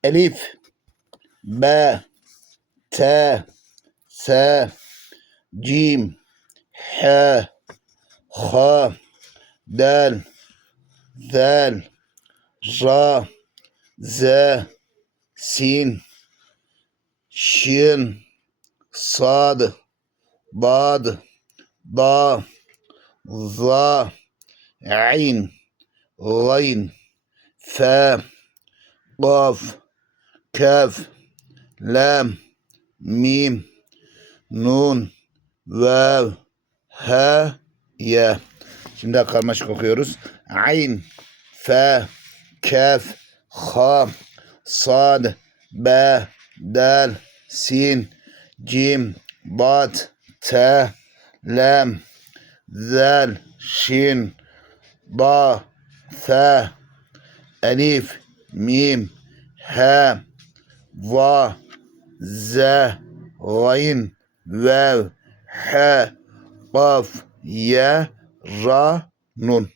Elif B T S Cim H H Del Zel Ra Z Sin Şin Sad Bad Da Za Ayn Gayn Fa Qaf Kaf Lam Mim Nun Vav Ha Ya Şimdi karmaşık okuyoruz. Ayn Fa Kaf Ha Sad Ba Dal Sin Cim Bat Ta Lam Zal Şin Ba Fa Elif Mim Ha Va Z Gayn Vav Ha Kaf Ya Ra Nun